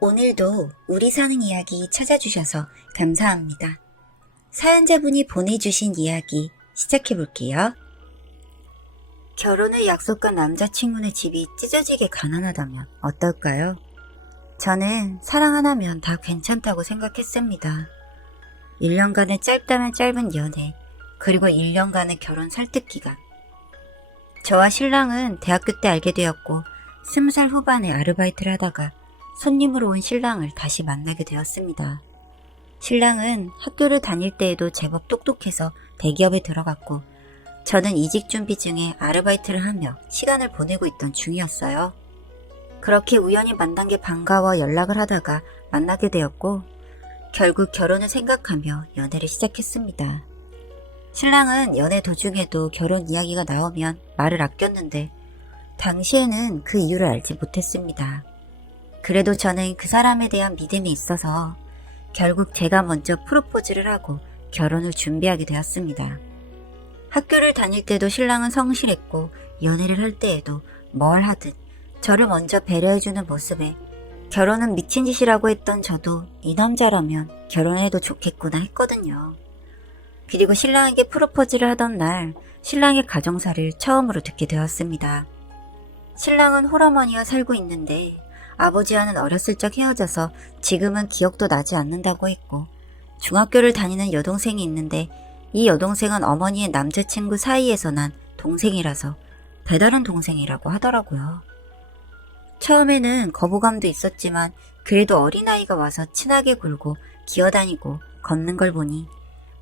오늘도 우리 사는 이야기 찾아주셔서 감사합니다. 사연자분이 보내주신 이야기 시작해볼게요. 결혼을 약속한 남자친구네 집이 찢어지게 가난하다면 어떨까요? 저는 사랑 하나면 다 괜찮다고 생각했습니다. 1년간의 짧다면 짧은 연애, 그리고 1년간의 결혼 설득기간. 저와 신랑은 대학교 때 알게 되었고 20살 후반에 아르바이트를 하다가 손님으로 온 신랑을 다시 만나게 되었습니다. 신랑은 학교를 다닐 때에도 제법 똑똑해서 대기업에 들어갔고 저는 이직 준비 중에 아르바이트를 하며 시간을 보내고 있던 중이었어요. 그렇게 우연히 만난 게 반가워 연락을 하다가 만나게 되었고 결국 결혼을 생각하며 연애를 시작했습니다. 신랑은 연애 도중에도 결혼 이야기가 나오면 말을 아꼈는데 당시에는 그 이유를 알지 못했습니다. 그래도 저는 그 사람에 대한 믿음이 있어서 결국 제가 먼저 프로포즈를 하고 결혼을 준비하게 되었습니다. 학교를 다닐 때도 신랑은 성실했고 연애를 할 때에도 뭘 하든 저를 먼저 배려해주는 모습에 결혼은 미친 짓이라고 했던 저도 이 남자라면 결혼해도 좋겠구나 했거든요. 그리고 신랑에게 프로포즈를 하던 날 신랑의 가정사를 처음으로 듣게 되었습니다. 신랑은 홀어머니와 살고 있는데 아버지와는 어렸을 적 헤어져서 지금은 기억도 나지 않는다고 했고 중학교를 다니는 여동생이 있는데 이 여동생은 어머니의 남자친구 사이에서 난 동생이라서 배다른 동생이라고 하더라고요. 처음에는 거부감도 있었지만 그래도 어린아이가 와서 친하게 굴고 기어다니고 걷는 걸 보니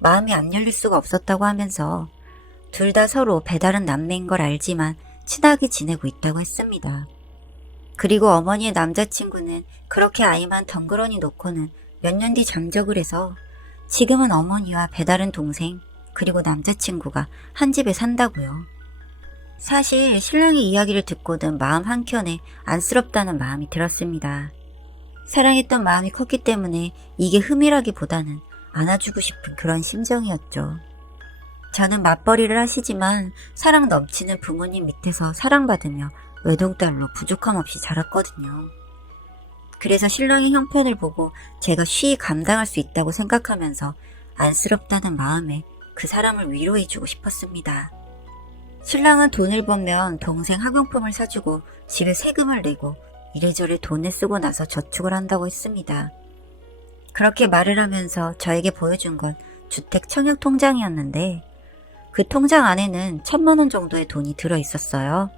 마음이 안 열릴 수가 없었다고 하면서 둘 다 서로 배다른 남매인 걸 알지만 친하게 지내고 있다고 했습니다. 그리고 어머니의 남자친구는 그렇게 아이만 덩그러니 놓고는 몇 년 뒤 잠적을 해서 지금은 어머니와 배다른 동생 그리고 남자친구가 한 집에 산다고요. 사실 신랑의 이야기를 듣고는 마음 한켠에 안쓰럽다는 마음이 들었습니다. 사랑했던 마음이 컸기 때문에 이게 흠이라기보다는 안아주고 싶은 그런 심정이었죠. 저는 맞벌이를 하시지만 사랑 넘치는 부모님 밑에서 사랑받으며 외동딸로 부족함 없이 자랐거든요. 그래서 신랑의 형편을 보고 제가 쉬이 감당할 수 있다고 생각하면서 안쓰럽다는 마음에 그 사람을 위로해주고 싶었습니다. 신랑은 돈을 벌면 동생 학용품을 사주고 집에 세금을 내고 이래저래 돈을 쓰고 나서 저축을 한다고 했습니다. 그렇게 말을 하면서 저에게 보여준 건 주택 청약 통장이었는데 그 통장 안에는 1,000만 원 정도의 돈이 들어있었어요.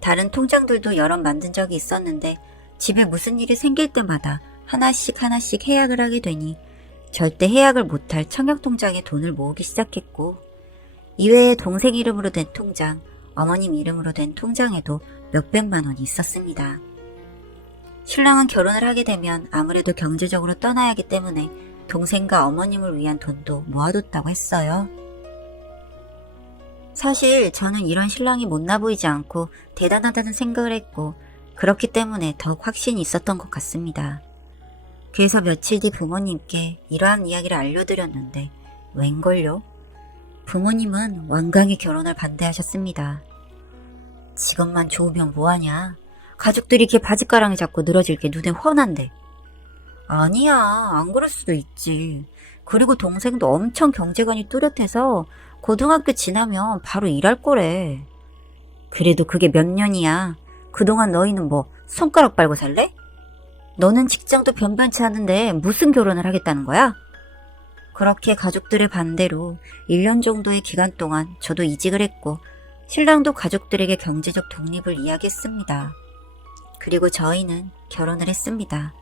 다른 통장들도 여러 만든 적이 있었는데 집에 무슨 일이 생길 때마다 하나씩 해약을 하게 되니 절대 해약을 못할 청약통장에 돈을 모으기 시작했고 이외에 동생 이름으로 된 통장, 어머님 이름으로 된 통장에도 몇백만 원이 있었습니다. 신랑은 결혼을 하게 되면 아무래도 경제적으로 떠나야 하기 때문에 동생과 어머님을 위한 돈도 모아뒀다고 했어요. 사실 저는 이런 신랑이 못나 보이지 않고 대단하다는 생각을 했고 그렇기 때문에 더욱 확신이 있었던 것 같습니다. 그래서 며칠 뒤 부모님께 이러한 이야기를 알려드렸는데 웬걸요? 부모님은 완강히 결혼을 반대하셨습니다. 직업만 좋으면 뭐하냐? 가족들이 걔 바짓가랑이 잡고 늘어질 게 눈에 훤한데. 아니야, 안 그럴 수도 있지. 그리고 동생도 엄청 경제관이 뚜렷해서 고등학교 지나면 바로 일할 거래. 그래도 그게 몇 년이야. 그동안 너희는 뭐 손가락 빨고 살래? 너는 직장도 변변치 않은데 무슨 결혼을 하겠다는 거야? 그렇게 가족들의 반대로 1년 정도의 기간 동안 저도 이직을 했고 신랑도 가족들에게 경제적 독립을 이야기했습니다. 그리고 저희는 결혼을 했습니다.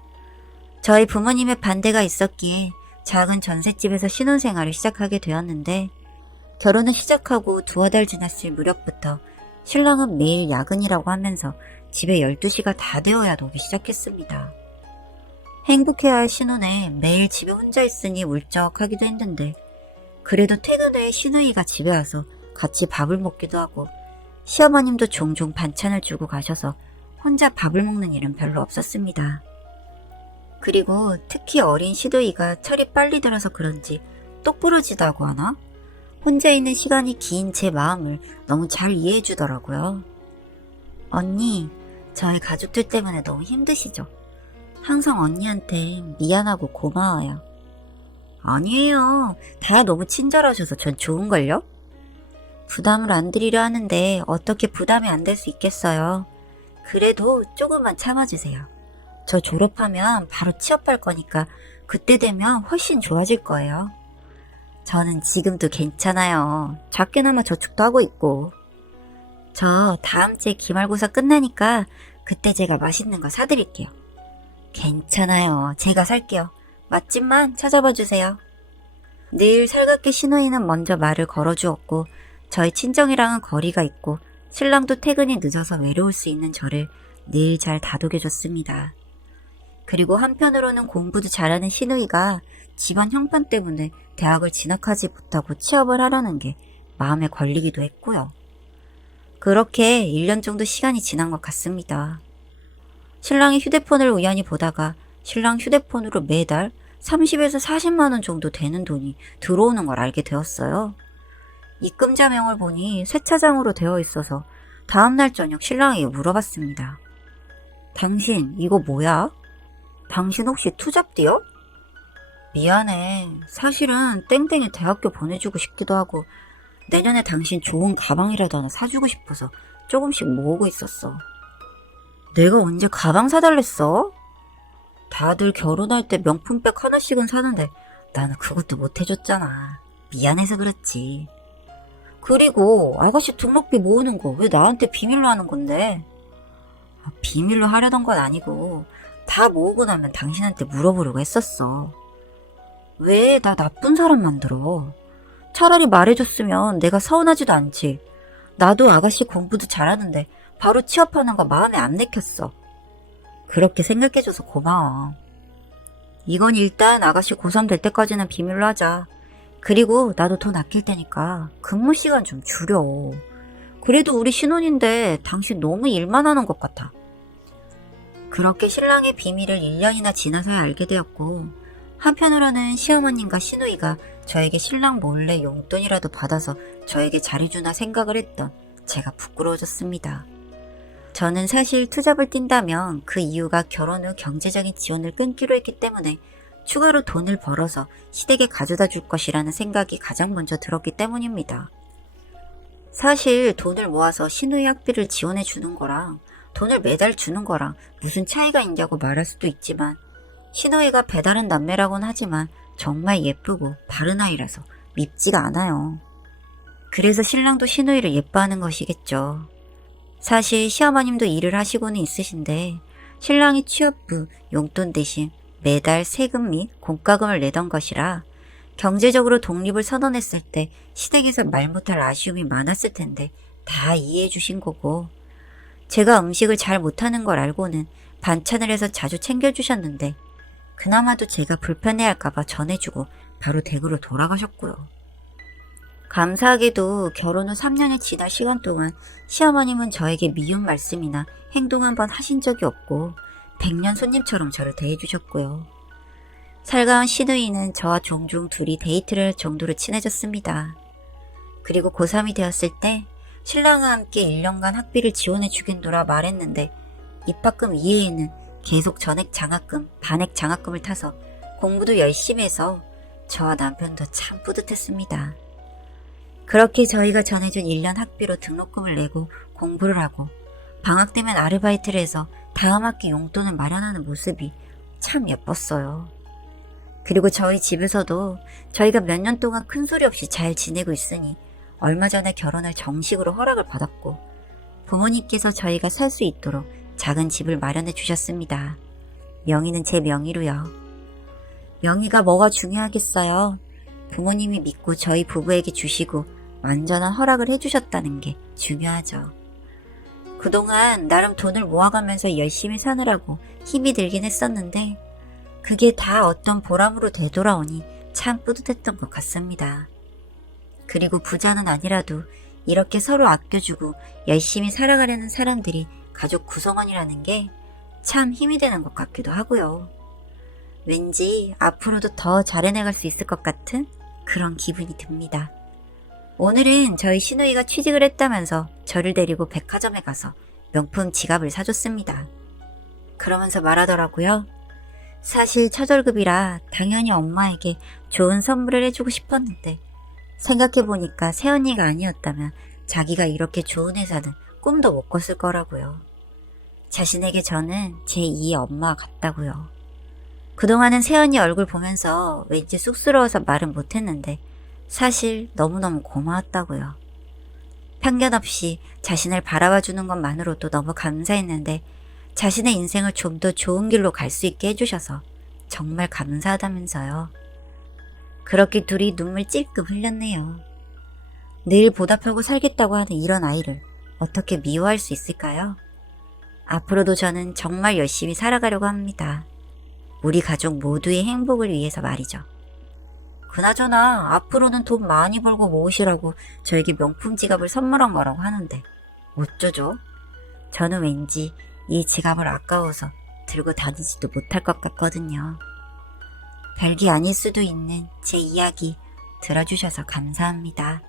저희 부모님의 반대가 있었기에 작은 전셋집에서 신혼생활을 시작하게 되었는데 결혼을 시작하고 2달 지났을 무렵부터 신랑은 매일 야근이라고 하면서 집에 12시가 다 되어야 오기 시작했습니다. 행복해야 할 신혼에 매일 집에 혼자 있으니 울적하기도 했는데 그래도 퇴근 후에 시누이가 집에 와서 같이 밥을 먹기도 하고 시어머님도 종종 반찬을 주고 가셔서 혼자 밥을 먹는 일은 별로 없었습니다. 그리고 특히 어린 시누이가 철이 빨리 들어서 그런지 똑부러지다고 하나? 혼자 있는 시간이 긴 제 마음을 너무 잘 이해해 주더라고요. 언니, 저희 가족들 때문에 너무 힘드시죠? 항상 언니한테 미안하고 고마워요. 아니에요. 다 너무 친절하셔서 전 좋은걸요? 부담을 안 드리려 하는데 어떻게 부담이 안 될 수 있겠어요. 그래도 조금만 참아주세요. 저 졸업하면 바로 취업할 거니까 그때 되면 훨씬 좋아질 거예요. 저는 지금도 괜찮아요. 작게나마 저축도 하고 있고. 저 다음 주에 기말고사 끝나니까 그때 제가 맛있는 거 사드릴게요. 괜찮아요. 제가 살게요. 맛집만 찾아봐 주세요. 늘 살갑게 신우이는 먼저 말을 걸어주었고 저희 친정이랑은 거리가 있고 신랑도 퇴근이 늦어서 외로울 수 있는 저를 늘 잘 다독여줬습니다. 그리고 한편으로는 공부도 잘하는 신우이가 집안 형편 때문에 대학을 진학하지 못하고 취업을 하려는 게 마음에 걸리기도 했고요. 그렇게 1년 정도 시간이 지난 것 같습니다. 신랑이 휴대폰을 우연히 보다가 신랑 휴대폰으로 매달 30에서 40만 원 정도 되는 돈이 들어오는 걸 알게 되었어요. 입금자명을 보니 세차장으로 되어 있어서 다음날 저녁 신랑에게 물어봤습니다. 당신 이거 뭐야? 당신 혹시 투잡디요? 미안해. 사실은 땡땡이 대학교 보내주고 싶기도 하고 내년에 당신 좋은 가방이라도 하나 사주고 싶어서 조금씩 모으고 있었어. 내가 언제 가방 사달랬어? 다들 결혼할 때 명품백 하나씩은 사는데 나는 그것도 못 해줬잖아. 미안해서 그렇지. 그리고 아가씨 등록비 모으는 거 왜 나한테 비밀로 하는 건데? 비밀로 하려던 건 아니고 다 모으고 나면 당신한테 물어보려고 했었어. 왜 나 나쁜 사람 만들어? 차라리 말해줬으면 내가 서운하지도 않지. 나도 아가씨 공부도 잘하는데 바로 취업하는 거 마음에 안 내켰어. 그렇게 생각해줘서 고마워. 이건 일단 아가씨 고3 될 때까지는 비밀로 하자. 그리고 나도 돈 아낄 테니까 근무 시간 좀 줄여. 그래도 우리 신혼인데 당신 너무 일만 하는 것 같아. 그렇게 신랑의 비밀을 1년이나 지나서야 알게 되었고 한편으로는 시어머님과 시누이가 저에게 신랑 몰래 용돈이라도 받아서 저에게 잘해주나 생각을 했던 제가 부끄러워졌습니다. 저는 사실 투잡을 뛴다면 그 이유가 결혼 후 경제적인 지원을 끊기로 했기 때문에 추가로 돈을 벌어서 시댁에 가져다 줄 것이라는 생각이 가장 먼저 들었기 때문입니다. 사실 돈을 모아서 시누이 학비를 지원해 주는 거랑 돈을 매달 주는 거랑 무슨 차이가 있냐고 말할 수도 있지만 시누이가 배다른 남매라고는 하지만 정말 예쁘고 바른 아이라서 밉지가 않아요. 그래서 신랑도 시누이를 예뻐하는 것이겠죠. 사실 시어머님도 일을 하시고는 있으신데 신랑이 취업 후 용돈 대신 매달 세금 및 공과금을 내던 것이라 경제적으로 독립을 선언했을 때 시댁에서 말 못할 아쉬움이 많았을 텐데 다 이해해 주신 거고 제가 음식을 잘 못하는 걸 알고는 반찬을 해서 자주 챙겨주셨는데 그나마도 제가 불편해할까봐 전해주고 바로 댁으로 돌아가셨고요. 감사하게도 결혼 후 3년이 지난 시간 동안 시어머님은 저에게 미운 말씀이나 행동 한 번 하신 적이 없고 100년 손님처럼 저를 대해주셨고요. 살가운 시누이는 저와 종종 둘이 데이트를 할 정도로 친해졌습니다. 그리고 고3이 되었을 때 신랑과 함께 1년간 학비를 지원해 주겠노라 말했는데 입학금 이외에는 계속 전액 장학금, 반액 장학금을 타서 공부도 열심히 해서 저와 남편도 참 뿌듯했습니다. 그렇게 저희가 전해준 1년 학비로 등록금을 내고 공부를 하고 방학 되면 아르바이트를 해서 다음 학기 용돈을 마련하는 모습이 참 예뻤어요. 그리고 저희 집에서도 저희가 몇 년 동안 큰소리 없이 잘 지내고 있으니 얼마 전에 결혼을 정식으로 허락을 받았고 부모님께서 저희가 살 수 있도록 작은 집을 마련해 주셨습니다. 명의는 제 명의로요. 명의가 뭐가 중요하겠어요. 부모님이 믿고 저희 부부에게 주시고 완전한 허락을 해주셨다는 게 중요하죠. 그동안 나름 돈을 모아가면서 열심히 사느라고 힘이 들긴 했었는데 그게 다 어떤 보람으로 되돌아오니 참 뿌듯했던 것 같습니다. 그리고 부자는 아니라도 이렇게 서로 아껴주고 열심히 살아가려는 사람들이 가족 구성원이라는 게 참 힘이 되는 것 같기도 하고요. 왠지 앞으로도 더 잘해나갈 수 있을 것 같은 그런 기분이 듭니다. 오늘은 저희 시누이가 취직을 했다면서 저를 데리고 백화점에 가서 명품 지갑을 사줬습니다. 그러면서 말하더라고요. 사실 첫 월급이라 당연히 엄마에게 좋은 선물을 해주고 싶었는데 생각해보니까 새언니가 아니었다면 자기가 이렇게 좋은 회사는 꿈도 못 꿨을 거라고요. 자신에게 저는 제2의 엄마가 같다고요. 그동안은 새언니 얼굴 보면서 왠지 쑥스러워서 말은 못했는데 사실 너무너무 고마웠다고요. 편견 없이 자신을 바라봐주는 것만으로도 너무 감사했는데 자신의 인생을 좀 더 좋은 길로 갈 수 있게 해주셔서 정말 감사하다면서요. 그렇게 둘이 눈물 찔끔 흘렸네요. 늘 보답하고 살겠다고 하는 이런 아이를 어떻게 미워할 수 있을까요? 앞으로도 저는 정말 열심히 살아가려고 합니다. 우리 가족 모두의 행복을 위해서 말이죠. 그나저나 앞으로는 돈 많이 벌고 모으시라고 저에게 명품 지갑을 선물한 거라고 하는데 어쩌죠? 저는 왠지 이 지갑을 아까워서 들고 다니지도 못할 것 같거든요. 별게 아닐 수도 있는 제 이야기 들어주셔서 감사합니다.